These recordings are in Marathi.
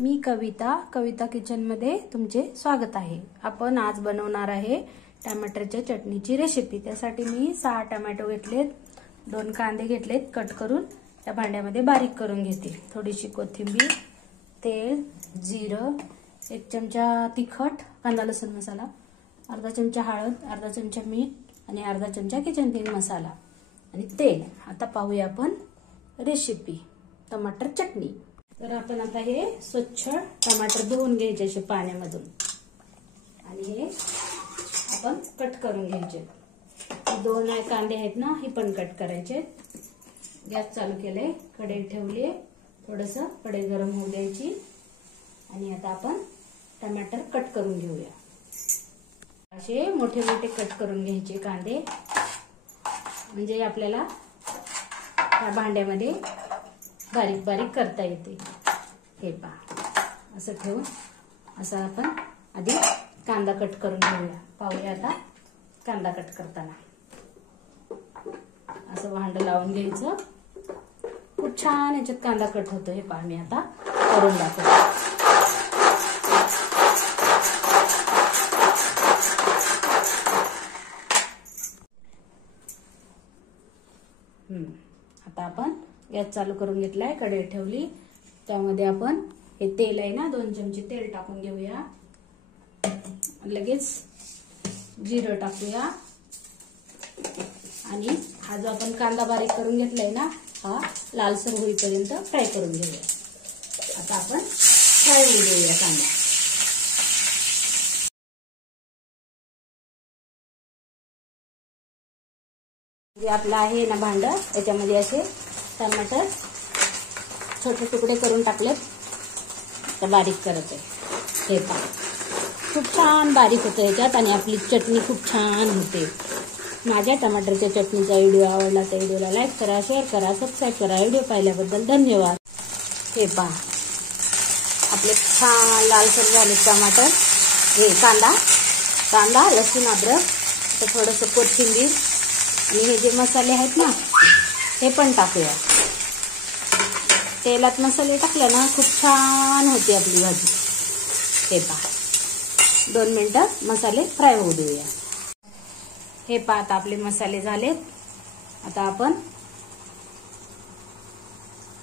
मी कविता किचनमध्ये तुमचे स्वागत आहे। आपण आज बनवणार आहे टमाटरच्या चटणीची रेसिपी। त्यासाठी मी 6 टोमॅटो घेतलेत, 2 कांदे घेतलेत, कट करून या भांड्यामध्ये बारीक करून घेते। थोडीशी कोथिंबीर, तेल, जिरं, 1 चमचा तिखट, कांदा लसूण मसाला, अर्धा चमचा हळद, अर्धा चमचा मीठ आणि अर्धा चमचा किचन किंग मसाला आणि तेल। आता पाहूया आपण रेसिपी टमाटर चटणी। तर आपण आता हे स्वच्छ टमाटर धुवून घ्यायचे असे पाण्यामधून आणि हे आपण कट करून घ्यायचे। 2 कांदे आहेत ना, हे पण कट करायचे। गॅस चालू केले, कढई ठेवली, थोडंसं कढई गरम होऊ द्यायची आणि आता आपण टमाटर कट करून घेऊया। असे मोठे मोठे कट करून घ्यायचे कांदे, म्हणजे आपल्याला या भांड्यामध्ये बारीक बारीक करता येते। हे पहा, असं ठेवून असं आपण आधी कांदा कट करून घेऊया। पाहूया आता कांदा कट करताना। असं भांड लावून घ्यायचं, खूप छान याच्यात कांदा कट होतो। हे पहा, मी आता करून दाखवते। आता आपण गॅस चालू करून घेतलाय, कढई ठेवली, त्यामध्ये आपण हे तेल आहे ना, 2 चमचे तेल टाकून घेऊया। लगेच जिरं टाकूया आणि हा जो आपण कांदा बारीक करून घेतलाय ना, हा लालसर होईपर्यंत फ्राय करून घेऊया। आता आपण फ्राय होऊ देऊया कांदा। जे आपलं आहे ना भांड, याच्यामध्ये असे टमाटर छोटे तुकडे करून टाकलेत, तर बारीक करायचे। हे पहा, खूप छान बारीक होतं याच्यात आणि आपली चटणी खूप छान होते। माझ्या टमाटरच्या चटणीचा व्हिडिओ आवडला तर व्हिडिओला लाईक करा, शेअर करा, सबस्क्राईब करा। व्हिडिओ पाहिल्याबद्दल धन्यवाद। हे पहा, आपले छान लालसर झाले टमाटर। हे कांदा लसूण अद्रक, तर थोडंसं कोथिंबीर आणि हे जे मसाले आहेत ना, हे पण टाकूया। तेलात मसाले टाकले ना, खूप छान होते आपली भाजी। हे पहा, 2 मिनिटं मसाले फ्राय होऊ देऊया। हे पहा, आता आपले मसाले झालेत। आता आपण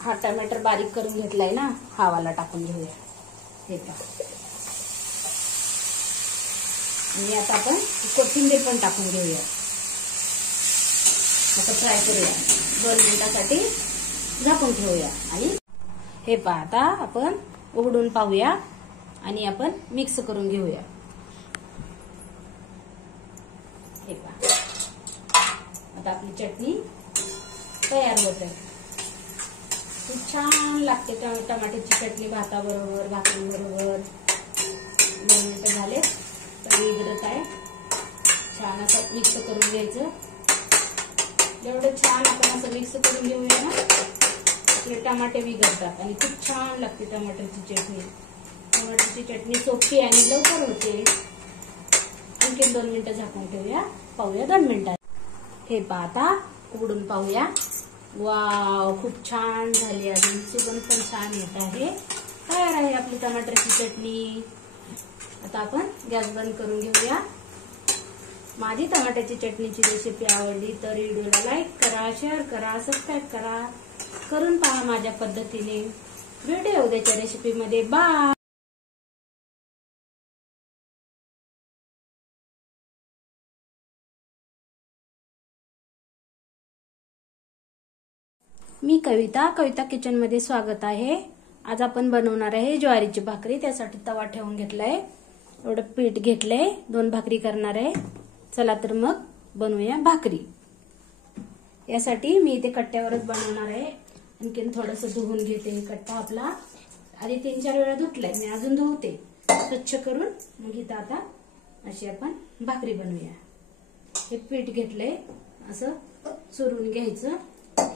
हा टमाटर बारीक करून घेतलाय ना, हा वाला टाकून घेऊया। हे पहा, आणि आता आपण कोथिंबीर पण टाकून घेऊया। आता फ्राय करूया, 2 मिनिटांसाठी झाकून ठेवूया। आणि हे पहा, आता आपण उघडून पाहूया आणि आपण मिक्स करून घेऊया। हे पहा, आता आपली चटणी तयार होत आहे। खूप छान लागते टमाट्याची चटणी भाताबरोबर, भाकरीबरोबर। 2 मिनिटं झाले तर विघरत आहे। छान असं मिक्स करून घ्यायचं। एवढं छान आपण असं मिक्स करून घेऊया ना, आपले टमाटे विघरतात आणि खूप छान लागते टमाटरची चटणी। टमाटरची चटणी सोपी आणि लवकर होते। आणखी 2 मिनिटं झाकून ठेवूया, पाहूया 2 मिनिटात। हे पहा, आता उघडून पाहूया। वाव, खूप छान झाली, अजून सुगंध पण छान येत आहे। तयार आहे आपली टमाटरची चटणी। आता आपण गॅस बंद करून घेऊया। माझी टमाट्याची चटणीची रेसिपी आवडली तर व्हिडिओला लाईक करा, शेअर करा, सबस्क्राईब करा। करून पहा माझ्या पद्धतीने। भेटूया उद्याच्या रेसिपीमध्ये। बाय। मी कविता किचनमध्ये स्वागत आहे। आज आपण बनवणार आहे ज्वारीची भाकरी। त्यासाठी तवा ठेवून घेतलाय, एवढं पीठ घेतलंय, 2 भाकरी करणार आहे। चला तर मग बनवूया भाकरी। यासाठी मी इथे कट्ट्यावरच बनवणार आहे। आणखी थोडंसं धुवून घेते हे कट्टा आपला। आधी 3-4 वेळा धुतलाय मी, अजून धुवते स्वच्छ करून। मग इथं आता अशी आपण भाकरी बनवूया। हे पीठ घेतलंय, असं चुरून घ्यायचं।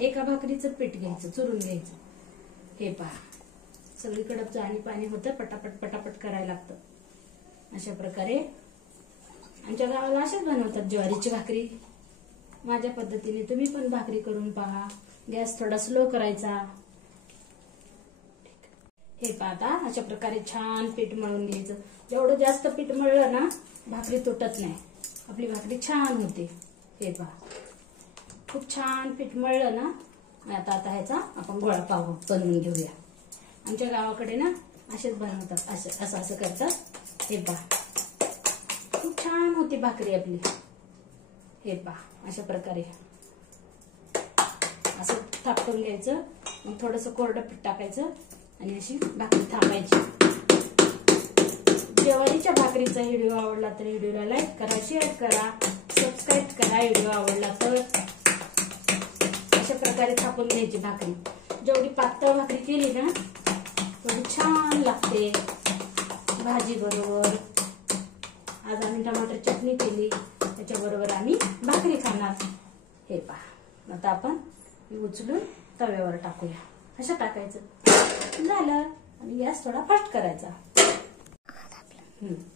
एका भाकरीचं पीठ घ्यायचं, चुरून घ्यायचं। हे पहा, सगळीकडे पाणी होतं, पटापट करायला लागतं। अशा प्रकारे आमच्या गावाला अशाच बनवतात ज्वारीची भाकरी। माझ्या पद्धतीने तुम्ही पण भाकरी करून पहा। गॅस थोडा स्लो करायचा। हे पहा आता अशा प्रकारे छान पीठ मळून घ्यायचं. जेवढं जास्त पीठ मळलं ना भाकरी तुटत नाही, आपली भाकरी छान होते. हे पहा खूप छान पीठ मळलं ना. आता ह्याचा आपण गोळा पाव बनवून घेऊया. आमच्या गावाकडे ना असेच बनवतात, असं असं करतात. हे पहा खूप छान होती भाकरी आपली. हे पहा अशा प्रकारे असं थापटून घ्यायचं. मग थोडंसं कोरडं पीठ टाकायचं आणि अशी भाकरी थापायची. ज्वारीच्या भाकरीचा व्हिडिओ आवडला तर व्हिडिओला लाईक करा, शेअर करा, सबस्क्राईब करा. व्हिडिओ आवडला तर अशा प्रकारे थापून घ्यायची भाकरी. जेवढी पातळ भाकरी केली ना तेवढी छान लागते भाजी बरोबर. आज आम्ही टमाटर चटणी केली, त्याच्याबरोबर आम्ही भाकरी खाणार. हे पहा आता आपण उचलून तव्यावर टाकूया. असं टाकायचं झालं आणि गॅस थोडा फास्ट करायचा.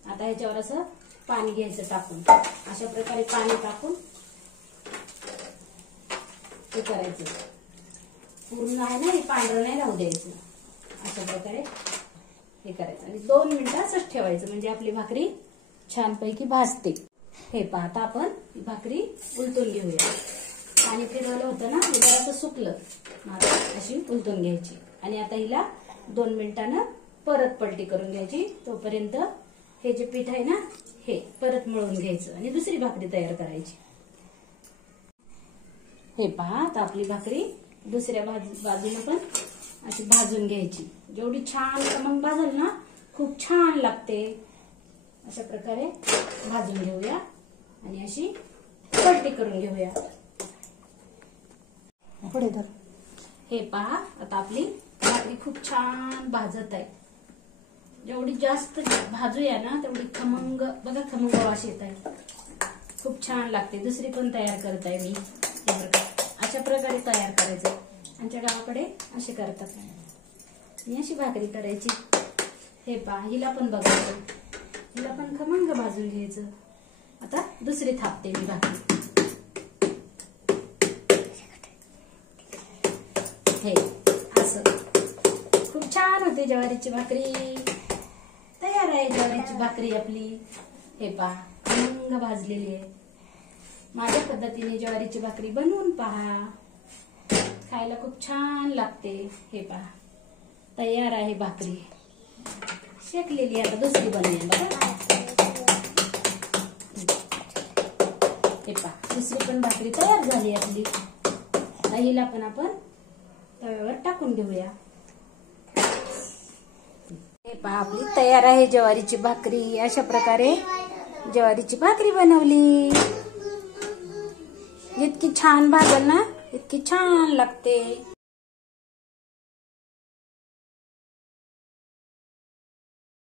आता ह्याच्यावर असं पाणी घ्यायचं टाकून. अशा प्रकारे पाणी टाकून हे करायचं. पूर्ण आहे ना हे पांढरं नाही राहू द्यायचं. अशा प्रकारे हे करायचं आणि 2 मिनिटं असंच ठेवायचं म्हणजे आपली भाकरी छानपैकी भाजते. हे पहा आता आपण ही भाकरी उलटून घेऊया. पाणी फिरवलं होतं ना जरासं सुकलं, अशी उलटून घ्यायची आणि आता हिला 2 मिनिटांनं परत पलटी करून घ्यायची. तोपर्यंत हे जे पीठ आहे ना हे परत मळून घ्यायचं आणि दुसरी भाकरी तयार करायची. हे पहा आता आपली भाकरी दुसऱ्या बाजूने पण अशी भाजून घ्यायची. जेवढी छान खमंग भाजल ना खूप छान लागते. अशा प्रकारे भाजून घेऊया आणि अशी पलटी करून घेऊया. पुढे धर. हे पहा आता आपली भाकरी खूप छान भाजत आहे. जेवढी जास्त भाजूया ना तेवढी खमंग, बघा खमंग वास येत आहे. खूप छान लागते. दुसरी पण तयार करत आहे मी. अशा प्रकारे तयार करायचं. आमच्या गावाकडे असे करतात. मी अशी भाकरी करायची. हे पहा हिला पण बघायचं, हिला पण खमंग भाजून घ्यायचं. आता दुसरी थापते मी भाकरी. हे असं खूप छान होते ज्वारीची भाकरी. तयार आहे ज्वारीची भाकरी आपली. हे पहा खमंग भाजलेली आहे. माझ्या पद्धतीने ज्वारीची भाकरी बनवून पहा, खायला खूप छान लागते. हे पहा तयार आहे भाकरी शेकलेली. आता दुसरी बनवूया बघा. हे पहा दुसरी पण भाकरी तयार झाली आपली. हिला पण आपण तव्यावर टाकून घेऊया. हे पहा आपली तयार आहे ज्वारीची भाकरी. अशा प्रकारे ज्वारीची भाकरी बनवली. इतकी छान भाजल ना इतकी छान लागते.